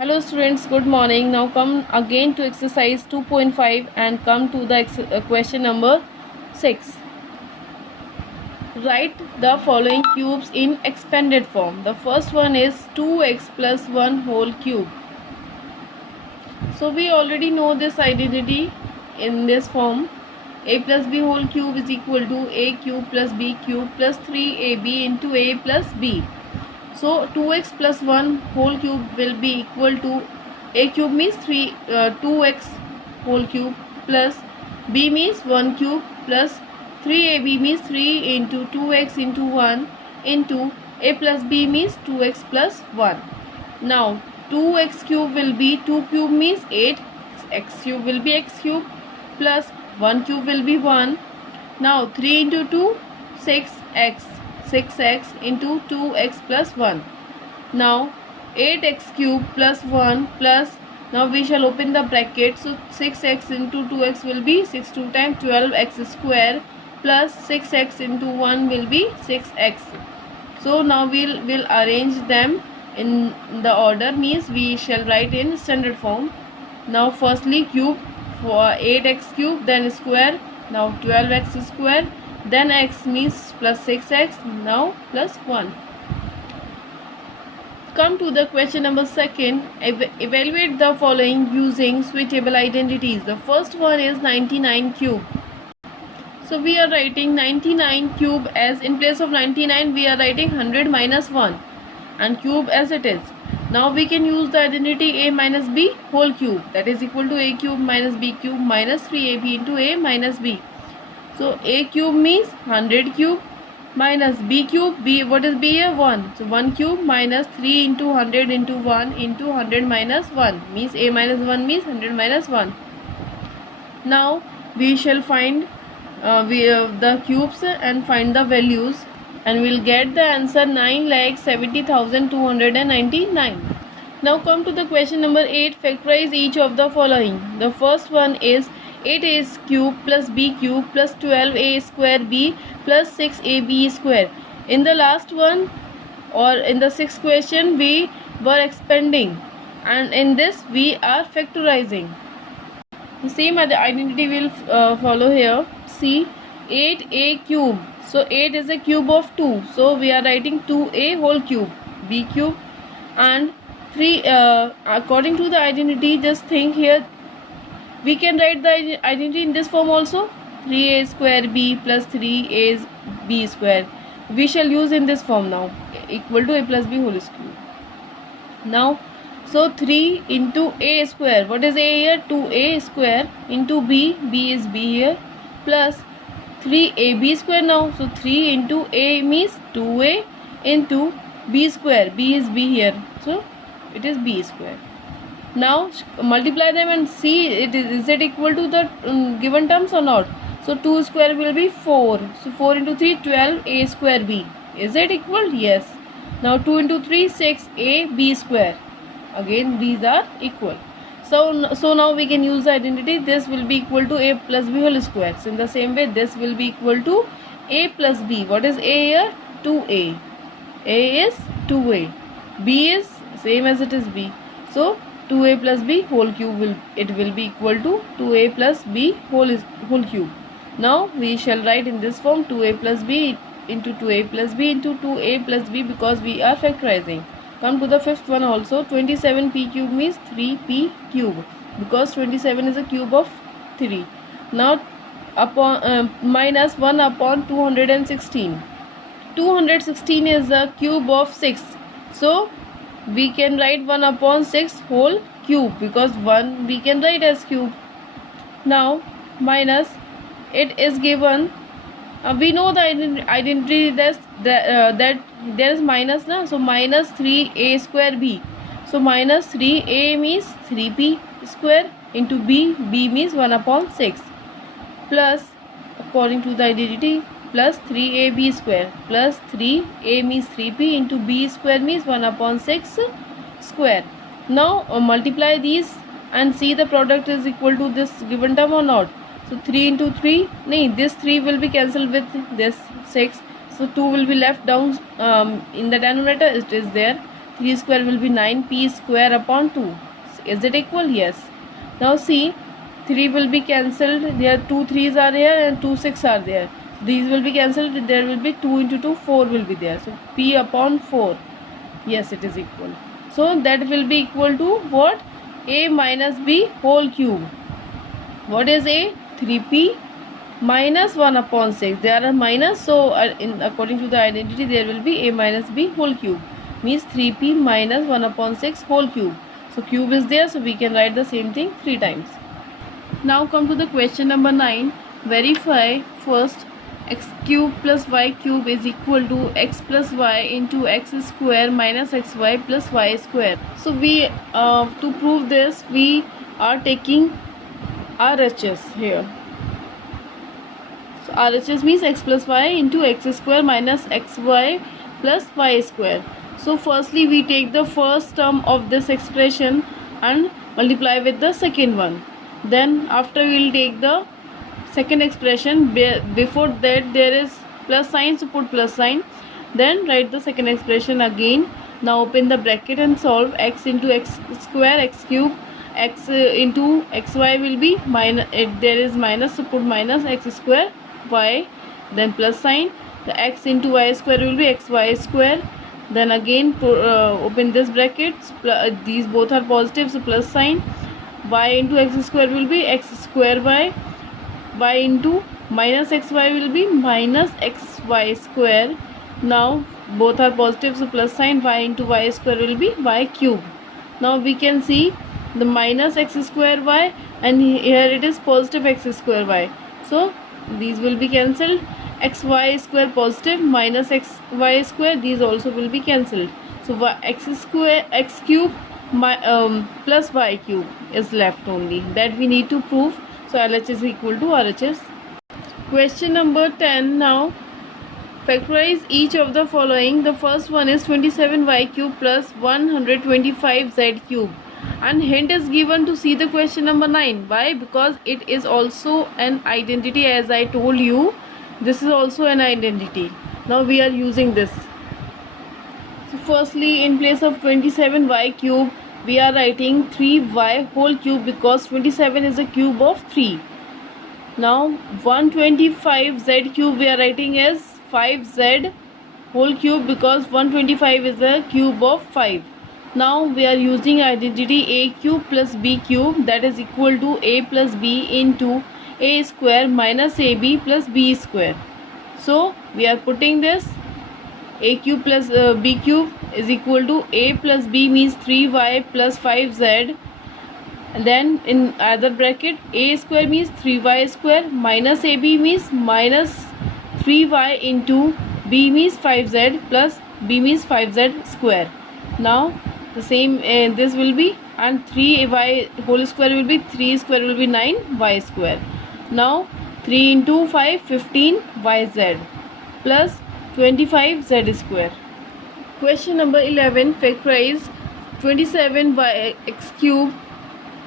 Hello students, good morning. Now come again to exercise 2.5 and come to the question number 6. Write the following cubes in expanded form. The first one is 2x plus 1 whole cube. So we already know this identity in this form. A plus b whole cube is equal to a cube plus b cube plus 3ab into a plus b. So 2x plus 1 whole cube will be equal to a cube means 2x whole cube plus b means 1 cube plus 3ab means 3 into 2x into 1 into a plus b means 2x plus 1. Now 2x cube will be 2 cube means 8, x cube will be x cube plus 1 cube will be 1. Now 3 into 2 6x, 6x into 2x plus 1. Now 8x cube plus 1 plus, now we shall open the bracket, so 6x into 2x will be 6 2 times 12x square plus 6x into 1 will be 6x. So now we'll arrange them in the order, means we shall write in standard form. Now firstly cube for 8x cube, then square, now 12x square, then x means plus 6x, now plus 1. Come to the question number 2. Evaluate the following using suitable identities. The first one is 99 cube. So we are writing 99 cube as, in place of 99 we are writing 100 minus 1 and cube as it is. Now we can use the identity a minus b whole cube, that is equal to a cube minus b cube minus 3ab into a minus b. So a cube means 100 cube minus b cube, b, what is b here? 1. So 1 cube minus 3 into 100 into 1 into 100 minus 1 means a minus 1 means 100 minus 1. Now we shall find the cubes and find the values, and we'll get the answer 9,70,299. Now come to the question number 8. Factorize each of the following. The first one is 8a cube plus b cube plus 12a square b plus 6ab square. In the last one, or in the sixth question, we were expanding, and in this we are factorizing. The same identity will follow here. See, 8a cube, so 8 is a cube of 2, so we are writing 2a whole cube, b cube, and 3 according to the identity, just think here we can write the identity in this form also, 3a square b plus 3a b square. We shall use in this form now, equal to a plus b whole cube. Now so 3 into a square, what is a here? 2a square into b, b is b here, plus 3ab square. Now so 3 into a means 2a into b square, b is b here, so it is b square. Now multiply them and see is it equal to the given terms or not. So 2 square will be 4, so 4 into 3 12 a square b, is it equal? Yes. Now 2 into 3 6 a b square, again these are equal. So now we can use the identity, this will be equal to a plus b whole square. So in the same way this will be equal to a plus b. What is a here? 2a. A is 2a, b is same as it is b, so 2a plus b whole cube will be equal to 2a plus b whole cube. Now we shall write in this form 2a plus b into 2a plus b into 2a plus b, because we are factorizing. Come to the fifth one also. 27p cube means 3p cube, because 27 is a cube of 3. Now upon minus 1 upon 216. 216 is a cube of 6, so we can write 1 upon 6 whole cube, because 1 we can write as cube. Now minus, it is given, we know the identity that there is minus now, so minus 3a square b, so minus 3a means 3p square into b, b means 1 upon 6, plus according to the identity plus 3ab square plus 3a means 3p into b square means 1 upon 6 square. Now multiply these and see the product is equal to this given term or not. So 3 into 3, no, this 3 will be cancelled with this 6, so 2 will be left down in the denominator, it is there. 3 square will be 9p square upon 2. Is it equal? Yes. Now see, 3 will be cancelled. There 2 3s are here and 2 6 are there. These will be cancelled. There will be 2 into 2, 4 will be there. So p upon 4. Yes, it is equal. So that will be equal to what? A minus b whole cube. What is a? 3p minus 1 upon 6. There are minus, so according to the identity there will be a minus b whole cube, means 3p minus 1 upon 6 whole cube. So cube is there, so we can write the same thing 3 times. Now come to the question number 9. Verify first x cube plus y cube is equal to x plus y into x square minus xy plus y square. So we to prove this we are taking RHS here. So RHS means x plus y into x square minus xy plus y square. So firstly we take the first term of this expression and multiply with the second one. Then after we will take the second expression. Before that there is plus sign, so put plus sign. Then write the second expression again. Now open the bracket and solve. X into x square, x cube, x into xy will be minus. There is minus, so put minus x square y, then plus sign. The x into y square will be xy square. Then again open this bracket. These both are positive, so plus sign. Y into x square will be x square y. Y into minus xy will be minus xy square. Now both are positive, so plus sign. Y into y square will be y cube. Now we can see the minus x square y, and here it is positive x square y. So these will be cancelled. Xy square positive minus xy square, these also will be cancelled. So x square x cube plus y cube is left only. That we need to prove. So LHS is equal to RHS. Question number 10 now. Factorize each of the following. The first one is 27y cube plus 125z cube. And hint is given to see the question number 9. Why? Because it is also an identity, as I told you. This is also an identity. Now we are using this. So firstly, in place of 27y cube, we are writing 3y whole cube, because 27 is a cube of 3. Now 125z cube we are writing as 5z whole cube, because 125 is a cube of 5. Now we are using identity a cube plus b cube, that is equal to a plus b into a square minus ab plus b square. So we are putting this a cube plus b cube is equal to a plus b means 3y plus 5z, and then in other bracket a square means 3y square minus ab means minus 3y into b means 5z plus b means 5z square. Now the same this will be, and 3y whole square will be 3 square will be 9y square. Now 3 into 5 15yz plus 25z square. Question number 11. Factorize 27x cube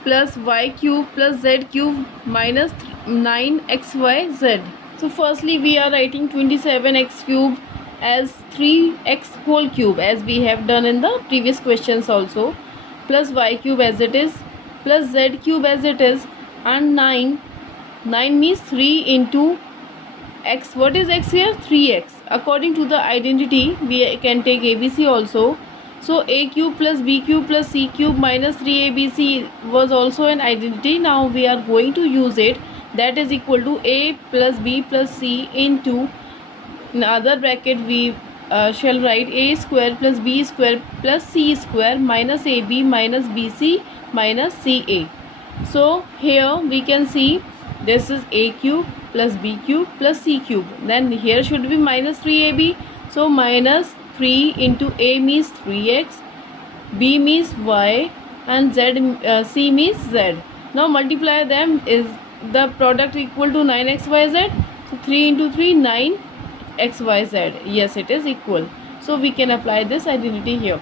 plus y cube plus z cube minus 9xyz. So firstly we are writing 27x cube as 3x whole cube, as we have done in the previous questions also, plus y cube as it is, plus z cube as it is, and 9 means 3 into x. What is x here? 3x. According to the identity we can take ABC also. So a cube plus b cube plus c cube minus 3abc was also an identity. Now we are going to use it. That is equal to a plus b plus c into, in other bracket we shall write a square plus b square plus c square minus ab minus bc minus ca. So here we can see this is a cube plus b cube plus c cube. Then here should be minus 3ab. So minus 3 into a means 3x, b means y, and c means z. Now multiply them. Is the product equal to 9xyz? So 3 into 3 9xyz. Yes, it is equal. So we can apply this identity here.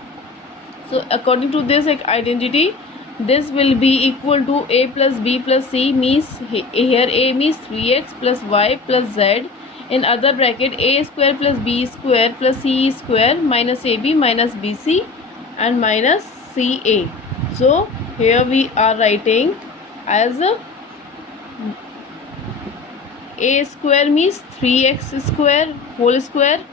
So according to this identity, this will be equal to a plus b plus c means here a means 3x plus y plus z. In other bracket a square plus b square plus c square minus ab minus bc, and minus CA. So here we are writing as a square means 3x square whole square,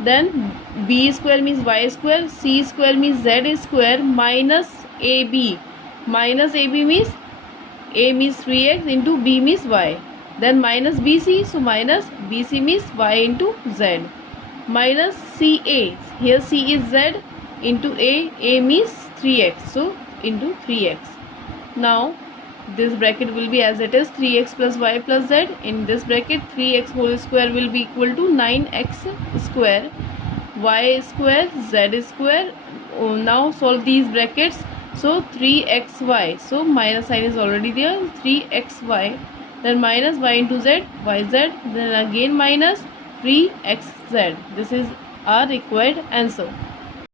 then b square means y square, c square means z square, minus ab. Minus ab means a means 3x into b means y, then minus bc, so minus bc means y into z, minus ca, here c is z into a means 3x, so into 3x. Now this bracket will be as it is 3x plus y plus z. In this bracket 3x whole square will be equal to 9x square, y square, z square. Now solve these brackets. So 3xy, so minus sign is already there, 3xy, then minus y into z, yz, then again minus 3xz. This is our required answer.